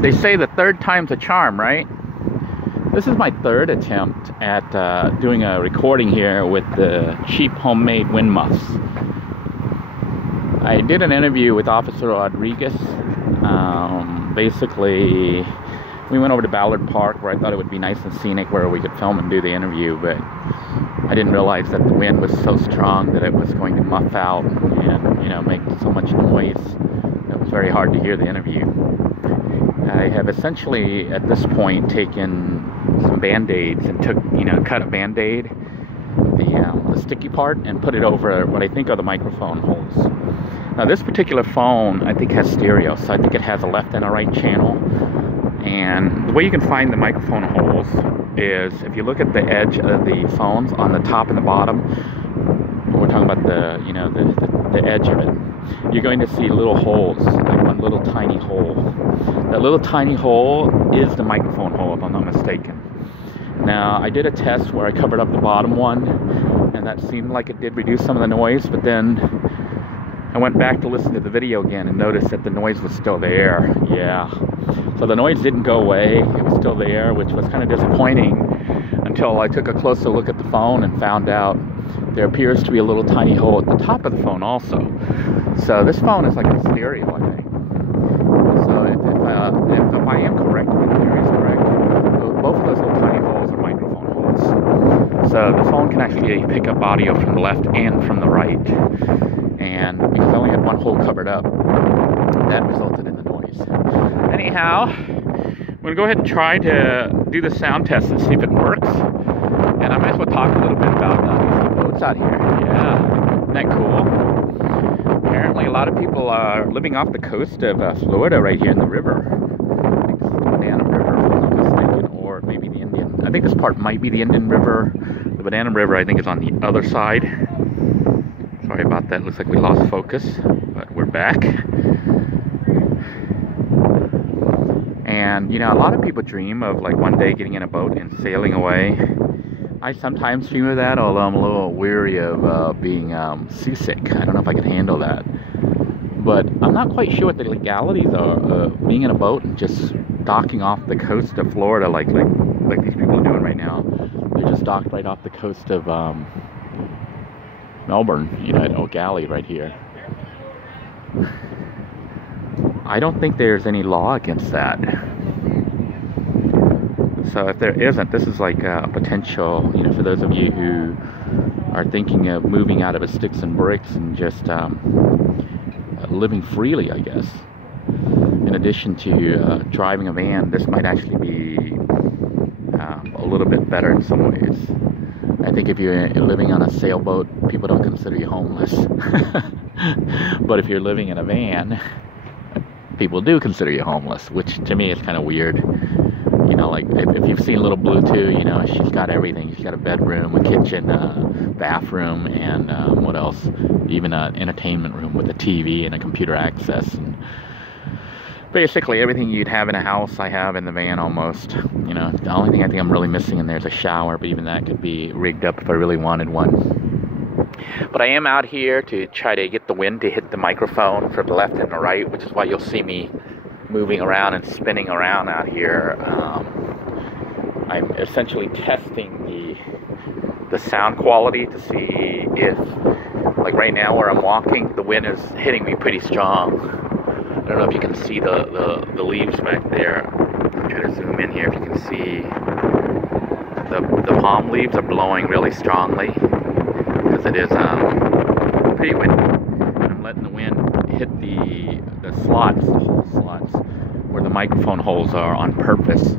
They say the third time's a charm, right? This is my third attempt at doing a recording here with the cheap homemade wind muffs. I did an interview with Officer Rodriguez. Basically, we went over to Ballard Park where I thought it would be nice and scenic where we could film and do the interview, but I didn't realize that the wind was so strong that it was going to muff out and, you know, make so much noise that it was very hard to hear the interview. I have essentially, at this point, taken some Band-Aids and cut a Band-Aid, the sticky part, and put it over what I think are the microphone holes. Now, this particular phone, I think, has stereo, so I think it has a left and a right channel. And the way you can find the microphone holes is if you look at the edge of the phones on the top and the bottom. We're talking about the edge of it. You're going to see little holes, like one little tiny hole. That little tiny hole is the microphone hole, if I'm not mistaken. Now, I did a test where I covered up the bottom one, and that seemed like it did reduce some of the noise, but then I went back to listen to the video again and noticed that the noise was still there. Yeah. So the noise didn't go away. It was still there, which was kind of disappointing until I took a closer look at the phone and found out there appears to be a little tiny hole at the top of the phone also. So this phone is like a stereo, I think. So if I am correct, if the theory is correct, both of those little tiny holes are microphone holes. So the phone can actually pick up audio from the left and from the right. And because I only had one hole covered up, that resulted in the noise. Anyhow, I'm going to go ahead and try to do the sound test and see if it works. And I might as well talk a little bit about these boats out here. Yeah, isn't that cool? Apparently a lot of people are living off the coast of Florida right here in the river. I think this is the Banana River, if I'm not mistaken, or maybe the Indian. I think this part might be the Indian River. The Banana River, I think, is on the other side. Sorry about that. Looks like we lost focus, but we're back. And, you know, a lot of people dream of, like, one day getting in a boat and sailing away. I sometimes dream of that, although I'm a little weary of being seasick. I don't know if I can handle that. But I'm not quite sure what the legalities are of being in a boat and just docking off the coast of Florida like these people are doing right now. They're just docked right off the coast of Melbourne, you know, at O'Galley right here. I don't think there's any law against that. So if there isn't, this is like a potential, you know, for those of you who are thinking of moving out of the sticks and bricks and just living freely, I guess. In addition to driving a van, this might actually be a little bit better in some ways. I think if you're living on a sailboat, people don't consider you homeless. But if you're living in a van, people do consider you homeless, which to me is kind of weird. You know, like if you've seen Little Blue 2, you know, she's got everything. She's got a bedroom, a kitchen, bathroom, and what else? Even an entertainment room with a TV and a computer access. And basically everything you'd have in a house, I have in the van almost. You know, the only thing I think I'm really missing in there is a shower, but even that could be rigged up if I really wanted one. But I am out here to try to get the wind to hit the microphone from the left and the right, which is why you'll see me moving around and spinning around out here. I'm essentially testing the sound quality to see if, like right now where I'm walking, the wind is hitting me pretty strong. I don't know if you can see the leaves back there. I'm trying to zoom in here. If you can see the palm leaves are blowing really strongly because it is pretty windy. I'm letting the wind hit the slots, the hole slots where the microphone holes are on purpose,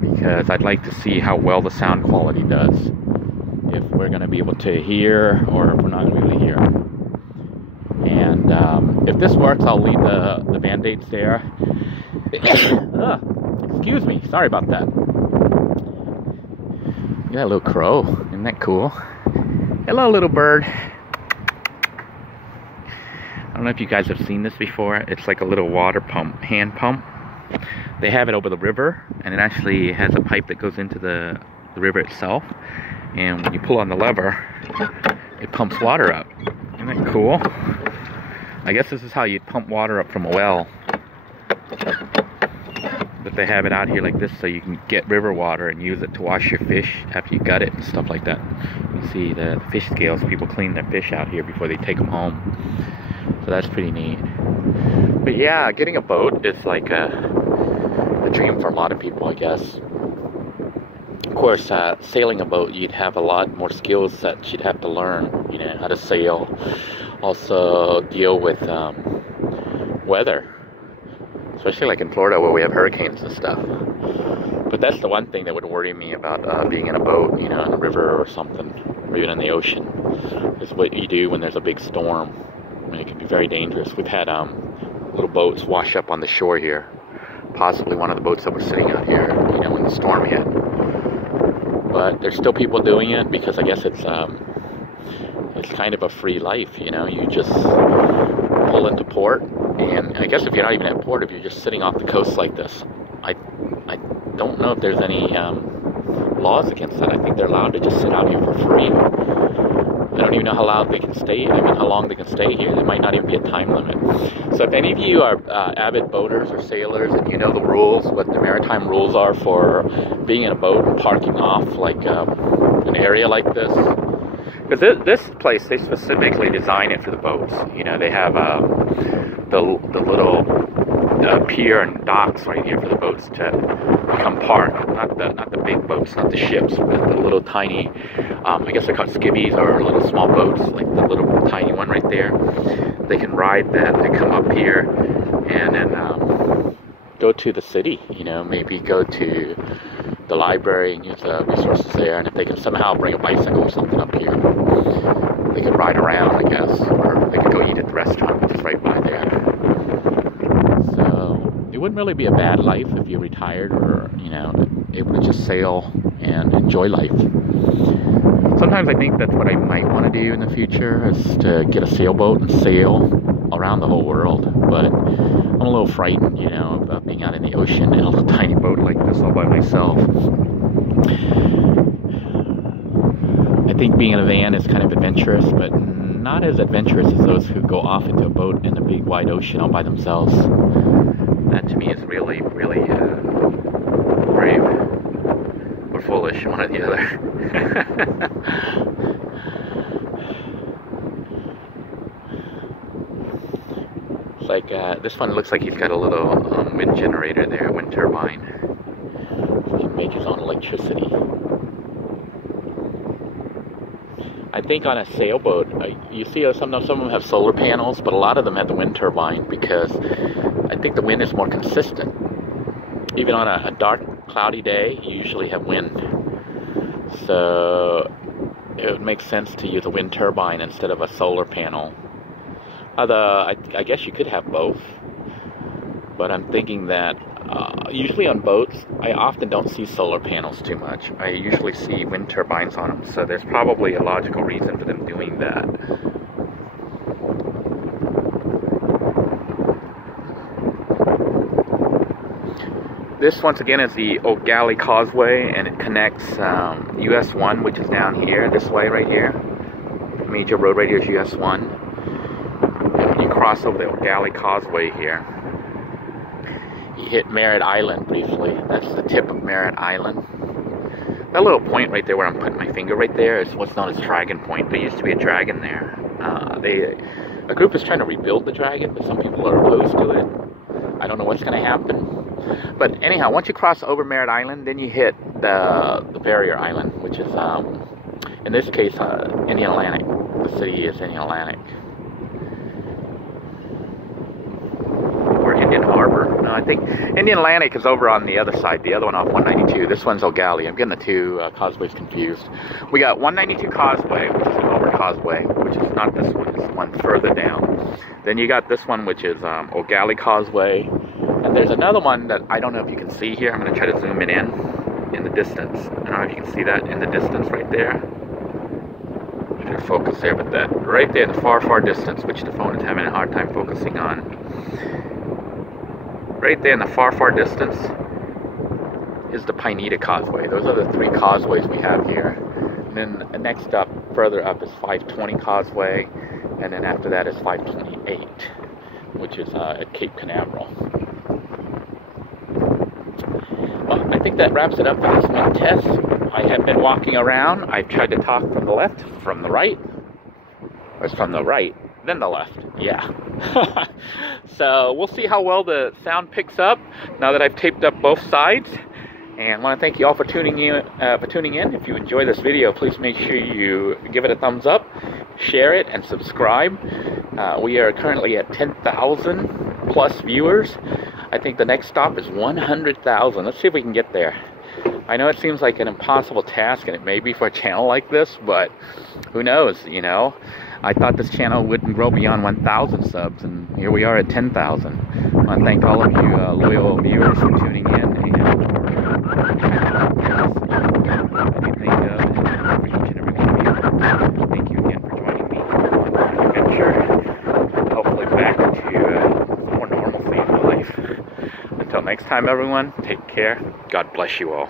because I'd like to see how well the sound quality does, if we're going to be able to hear or if we're not going to be able to hear. And if this works, I'll leave the Band-Aids there. Excuse me, sorry about that. Yeah, a little crow, isn't that cool? Hello, little bird. I don't know if you guys have seen this before. It's like a little water pump, hand pump. They have it over the river, and it actually has a pipe that goes into the river itself. And when you pull on the lever, it pumps water up. Isn't that cool? I guess this is how you'd pump water up from a well. that they have it out here like this so you can get river water and use it to wash your fish after you gut it and stuff like that. You see the fish scales, people clean their fish out here before they take them home. So that's pretty neat. But yeah, getting a boat is like a dream for a lot of people, I guess. Of course, sailing a boat, you'd have a lot more skills that you'd have to learn, you know, how to sail, also deal with weather, especially like in Florida where we have hurricanes and stuff. But that's the one thing that would worry me about being in a boat, you know, in a river or something, or even in the ocean, is what you do when there's a big storm. I mean, it can be very dangerous. We've had little boats wash up on the shore here, possibly one of the boats that were sitting out here, you know, when the storm hit. But there's still people doing it because I guess it's kind of a free life, you know. You just pull into port, and I guess if you're not even at port, if you're just sitting off the coast like this, I don't know if there's any laws against that. I think they're allowed to just sit out here for free. I don't even know how loud they can stay. I mean, how long they can stay here. There might not even be a time limit. So if any of you are avid boaters or sailors and you know the rules, what the maritime rules are for being in a boat and parking off like an area like this, because this place, they specifically design it for the boats. You know, they have the little pier and docks right here for the boats to come park. Not the big boats, not the ships, but the little tiny, I guess they're called skivvies, or little small boats, like the little tiny one right there. They can ride that. They come up here and then go to the city. You know, maybe go to the library and use the resources there. And if they can somehow bring a bicycle or something up here, they could ride around, I guess, or they could go eat at the restaurant, which is right by there. So it wouldn't really be a bad life if you're retired or, you know, able to just sail and enjoy life. Sometimes I think that's what I might want to do in the future, is to get a sailboat and sail around the whole world. But I'm a little frightened, you know, about being out in the ocean in a little tiny boat like this all by myself. I think being in a van is kind of adventurous, but not as adventurous as those who go off into a boat in the big wide ocean all by themselves. That to me is really, really brave or foolish, one or the other. It's like this one looks like he's got a little wind generator there, wind turbine. He can make his own electricity. I think on a sailboat, you see some of them have solar panels, but a lot of them have the wind turbine because I think the wind is more consistent. Even on a dark, cloudy day, you usually have wind. So it would make sense to use a wind turbine instead of a solar panel. Although I guess you could have both. But I'm thinking that usually on boats, I often don't see solar panels too much. I usually see wind turbines on them, so there's probably a logical reason for them doing that. This, once again, is the O'Galley Causeway, and it connects US 1, which is down here, this way right here. Major road right here is US 1. And when you cross over the O'Galley Causeway here, you hit Merritt Island briefly. That's the tip of Merritt Island. That little point right there where I'm putting my finger right there is what's known as Dragon Point. There used to be a dragon there. A group is trying to rebuild the dragon, but some people are opposed to it. I don't know what's going to happen. But anyhow, once you cross over Merritt Island, then you hit the barrier island, which is, in this case, Indian Atlantic. The city is Indian Atlantic. Or Indian Harbor. No, I think Indian Atlantic is over on the other side, the other one off 192. This one's O'Galley. I'm getting the two causeways confused. We got 192 Causeway, which is an over causeway, which is not this one, it's one further down. Then you got this one, which is O'Galley Causeway. And there's another one that I don't know if you can see here. I'm going to try to zoom it in the distance. I don't know if you can see that in the distance right there. I'm trying to focus there, but that right there in the far, far distance, which the phone is having a hard time focusing on. Right there in the far, far distance is the Pineda Causeway. Those are the three causeways we have here. And then next up, further up, is 520 Causeway. And then after that is 528, which is at Cape Canaveral. think that wraps it up for this one test. I have been walking around. I've tried to talk from the left, from the right, or from the right, then the left. Yeah. So we'll see how well the sound picks up now that I've taped up both sides. And I want to thank you all for tuning in. If you enjoy this video, please make sure you give it a thumbs up, share it, and subscribe. We are currently at 10,000 plus viewers. I think the next stop is 100,000. Let's see if we can get there. I know it seems like an impossible task, and it may be for a channel like this, but who knows, you know? I thought this channel wouldn't grow beyond 1,000 subs, and here we are at 10,000. I want to thank all of you loyal viewers for tuning in, and for each and every one of you. Thank you again for joining me on my adventure. Hopefully back to more normalcy in my life. Until next time, everyone, take care. God bless you all.